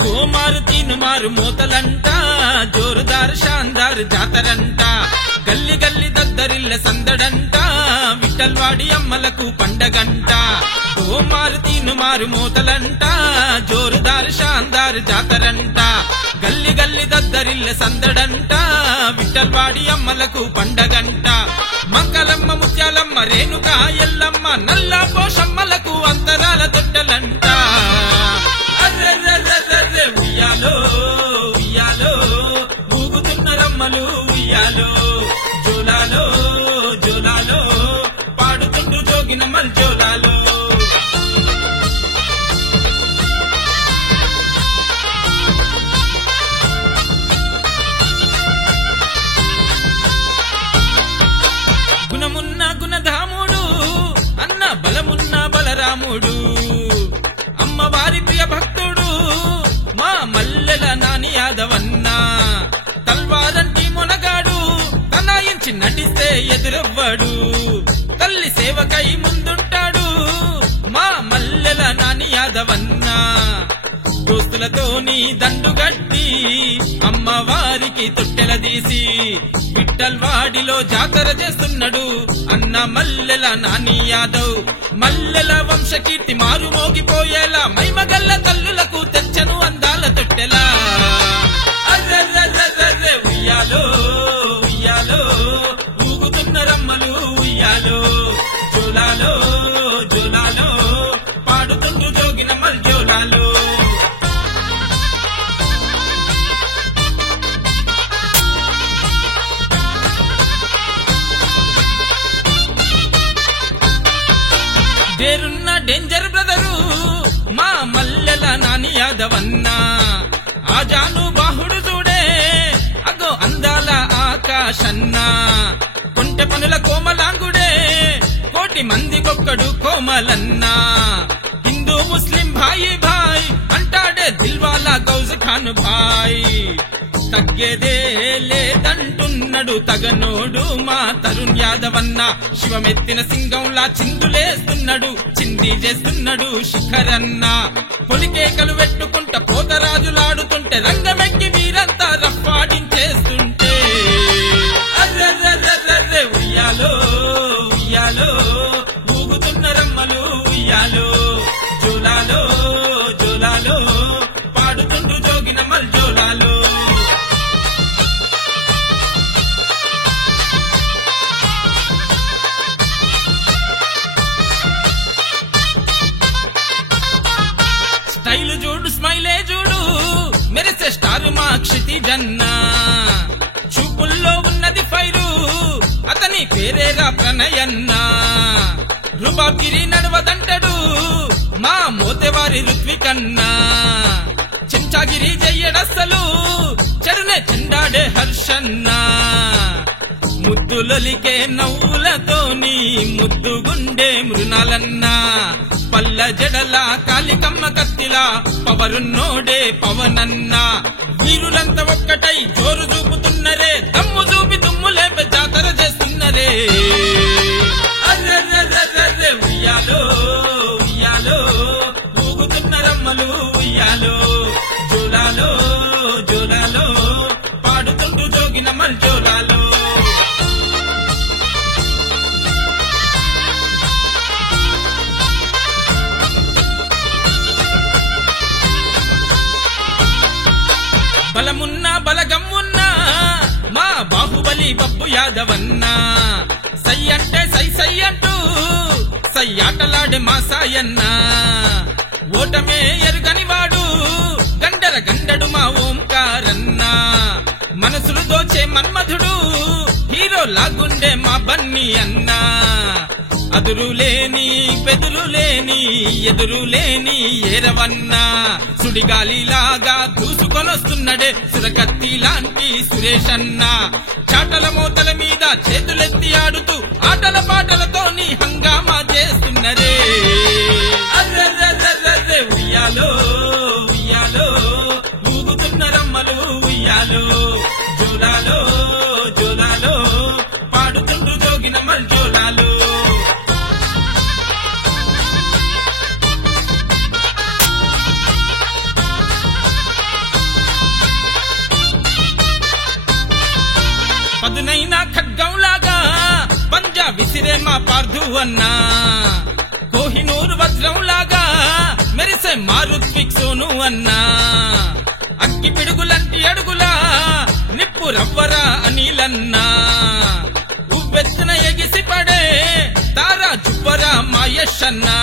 గోమారు తీనుమారు మూతలంట జోరుదారు షాందారు జాతరంట గల్లి గల్లి దద్దరిల్ల సందడంట విఠల్వాడి అమ్మలకు పండగంట గోమారు తీనుమారు మూతలంట జోరుదారు షాందారు జాతరంట గల్లి గల్లి దద్దరిల్ల సందడంట విఠల్వాడి అమ్మలకు పండగంట మంగళమ్మ ముత్యాలమ్మ రేణుకా ఎల్లమ్మ నల్ల పోషమ్మలకు అంతరాల తొట్టలంట ఉయ్యాలో ఉయ్యాలో ఊగుతున్న రమ్మలు ఉయ్యాలో జోలాలో జోలాలో పాడుతుండ్రు జోగినమ్మలు జోలాలో గుణమున్న గుణధాముడు అన్న బలమున్న బలరాముడు అమ్మవారి ప్రియ భక్తుడు మా మల్లెల నాని యాదవన్న తల్వారంటి మొనగాడు తనాయించి నటిస్తే ఎదురవ్వడు తల్లి సేవకై ముందుంటాడు మా మల్లెల నాని యాదవన్న దోస్తులతోని దండుగట్టి అమ్మవారికి తొట్టెల తీసి విఠల్వాడిలో జాతర చేస్తున్నాడు అన్న మల్లెల నాని యాదవ్ మల్లెల వంశకీర్తి మారు మోగిపోయేలా మైమగల్ల తల్లులకు తెచ్చను అందాల తొట్టెలా ఉయ్యాలో ఉయ్యాలో ఊగుతున్న రమ్మలు ఉయ్యాలో జోలాలో జోలాలో పాడుతుండ్రు జోగినమ్మలు జోలాలో పేరున్న డేంజర్ బ్రదరు మా మల్లెల నాని యాదవన్న ఆజాను బాహుడు చూడే అగో అందాల ఆకాశన్న కొంటె పనుల కోమలాంగుడే కోటి మందికొక్కడు కోమలన్న హిందూ ముస్లిం భాయి భాయ్ అంటాడే దిల్వాలా గౌజ్ ఖాన్ భాయ్ తగ్గేదే లేదంటున్నాడు తగనోడు మా తరుణ్ యాదవన్న శివమెత్తిన సింగంలా చిందులేస్తున్నాడు చింది చేస్తున్నాడు శిఖరన్న పొలికేకలు పెట్టుకుంట పోతరాజులాడుతుంటే రంగమెక్కి వీరంతా రప్పాడించేస్తుంటే ఉయ్యాలో ఉయ్యాలో ఊగుతున్న రమ్మలు ఉయ్యాలో జోలాలో జోలాలో పాడుతుండ్రు జోగినమ్మలు జోలాలో స్టైలు చూడు స్మైలే చూడు మెరిసే స్టార్ మా క్షితిజన్న చూపుల్లో ఉన్నది ఫైరు అతని పేరేరా ప్రణయన్న రుబాబిరి నడవదంటడు మా మోతేవారి ఋత్వికన్నా చెంచాగిరి చెయ్యడస్సలు చెడునే చెండాడే హర్షన్న ముద్దులొలికే నవ్వులతోని ముద్దుగుండే మృణాలన్న పల్ల జడల కాలికమ్మ కత్తిలా పవరున్నోడే పవనన్న వీరులంతా ఒక్కటై జోరు చూపుతున్నరే దమ్ము చూపి దుమ్ములేపే జాతర చేస్తున్నరే ఉయ్యాలో ఉయ్యాలో ఊగుతున్న రమ్మలు ఉయ్యాలో జోలాలో జోలాలో పాడుతుంటూ జోగినమ్మలు జోలాలో బలమున్న బలగమ్మున్నా మా బాహుబలి బబ్బు యాదవన్న సై అంటే సై సై అంటూ సై ఆటలాడే మా సాయన్న ఓటమే ఎరుగని వాడు గండర గండడు మా ఓంకారన్న మనసులు దోచే మన్మధుడు హీరో లాగుండే మా బన్నీ అన్న అదురులేని బెదురులేని ఎదురులేని ఏరవన్నా సుడిగాలిలాగా దూసుకొనొస్తున్నడే సురకత్తి లాంటి సురేష్ అన్న చాటల మోతల మీద చేతులెత్తి ఆడుతూ ఆటల పాటలతోని హంగామా చేస్తున్నరే ఉయ్యాలో ఉయ్యాలో ఊగుతున్న రమ్మలు ఉయ్యాలో జోలాలో జోలాలో పాడుతుండ్రు జోగినమ్మలు జోలాలో మా పార్థు అన్నా కోహినూరు వజ్రం లాగా మెరిసే మారుత్విక్ సోను అన్నా అగ్గి పిడుగులంటి అడుగులా నిప్పు రవ్వరా అనిలన్నా ఉవ్వెత్తున ఎగిసి పడే తారా చువ్వరా మా యష్ అన్నా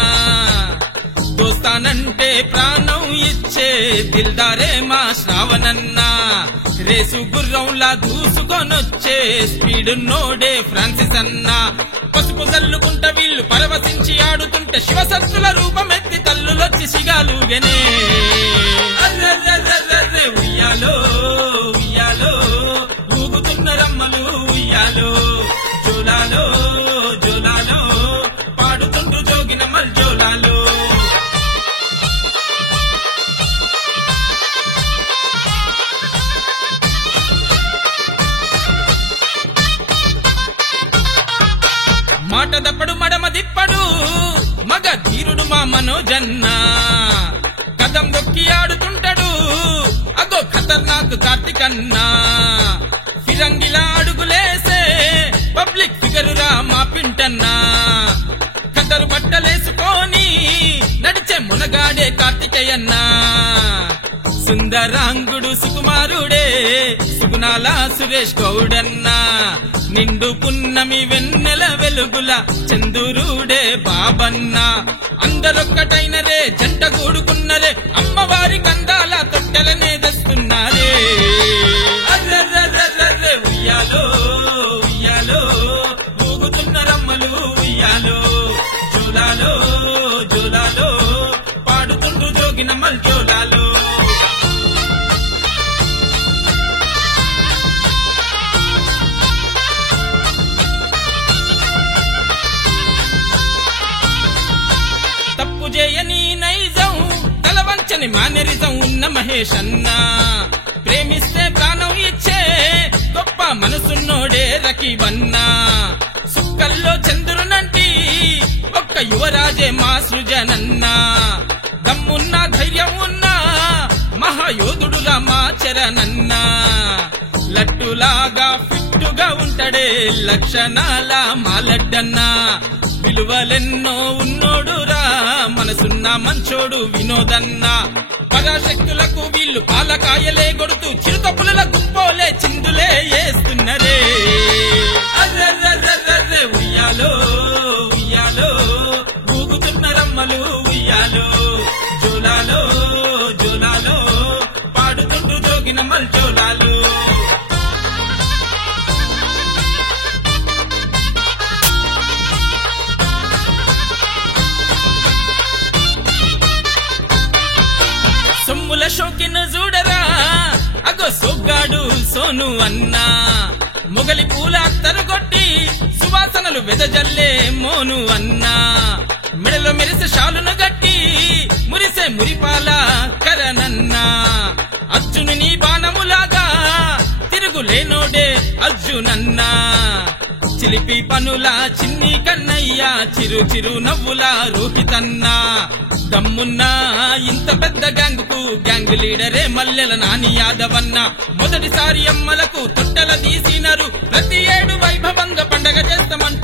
దోస్తానంటే ప్రాణం ఇచ్చే దిల్దారే మా శ్రావణన్నా రేసు గుర్రంలా దూసుకొనొచ్చే స్పీడ్ నోడే ఫ్రాన్సిస్ అన్నా పసుపు జల్లుకుంట వీళ్ళు పరవశించి ఆడుతుంటే శివసత్తుల రూపమెత్తి తల్లులొచ్చి సిగాలుగనే అర్రర్రర్రర్రే ఉయ్యాలో ఉయ్యాలో ఊగుతున్న రమ్మలు ఉయ్యాలో జోలాలో జోలాలో పాడుతుంటూ జోగిన మల్జోలాలో మాట దప్పడు మడమ దిప్పడు మగ ధీరుడు మా మనోజన్న కదం దొక్కి ఆడుతుంటాడు అగో ఖతర్నాక్ కార్తికన్నా ఫిరంగిలా అడుగులేసే పబ్లిక్ ఫిగరురా మా పింటన్నా కదరు బట్టలేసుకొని నడిచే మునగాడే కార్తికేయన్నా సుందరాంగుడు సుకుమారుడే సుగుణాల సురేష్ గౌడన్నా నిండు పున్నమి వెన్నెల వెలుగుల చందురుడే బాబన్నా అందరొక్కటైన రే జంట కూడుకున్నరే అమ్మవారి కందాల తొట్టెలనే తెస్తున్నారే అర్రర్రర్రర్రే ఉయ్యాలో ఉయ్యాలో ఊగుతున్న రమ్మలు ఉయ్యాలో జోలాలో జోలాలో పాడుతుంటూ జోగిన మల్జోలాలో చేయని నైజం తలవంచని మానరిజం ఉన్న మహేష్ అన్నా ప్రేమిస్తే ప్రాణం ఇచ్చే గొప్ప మనసున్నోడే రకీబన్నా సుక్కల్లో చంద్రునంటి ఒక్క యువరాజే మా సృజనన్నా దమ్మున్నా ధైర్యం ఉన్నా మహాయోధుడురా మా చరణన్నా లడ్డులాగా ఫిట్టుగా ఉంటాడే లక్షణాల మా లడ్డన్నా విలువలెన్నో ఉన్నోడురా మనసున్న మంచోడు వినోదన్నా పరాశక్తులకు వీళ్ళు పాలకాయలే కొడుతూ చిరుతపుల గుంపోలే చిందులే వేస్తున్నరే అర్రర్రర్రర్రే ఉయ్యాలో ఉయ్యాలో ఊగుతున్న రమ్మలు ఉయ్యాలో జోలాలో జోలాలో పాడుతుంటూ జోగిన మల్జోలాలు సొమ్ముల షోకిన చూడరా అగో సొగ్గాడు సోను అన్నా మొగలి పూల తరుగొట్టి సువాసనలు వెదజల్లే మోను అన్నా మెడలో మెరిసే షాలును గట్టి మురిసే మురిపాల కరనన్నా అర్జును నీ బాణములాగా తిరుగులేనోడే అర్జునన్నా చిలిపి పనుల చిన్ని కన్నయ్య చిరు చిరు నవ్వుల రోహితన్నా దమ్మున్నా ఇంత పెద్ద గ్యాంగుకు గ్యాంగ్ లీడరే మల్లెల నాని యాదవన్న మొదటిసారి అమ్మలకు తొట్టెల తీసినారు ప్రతి ఏడు వైభవంగా పండగ చేస్తామంట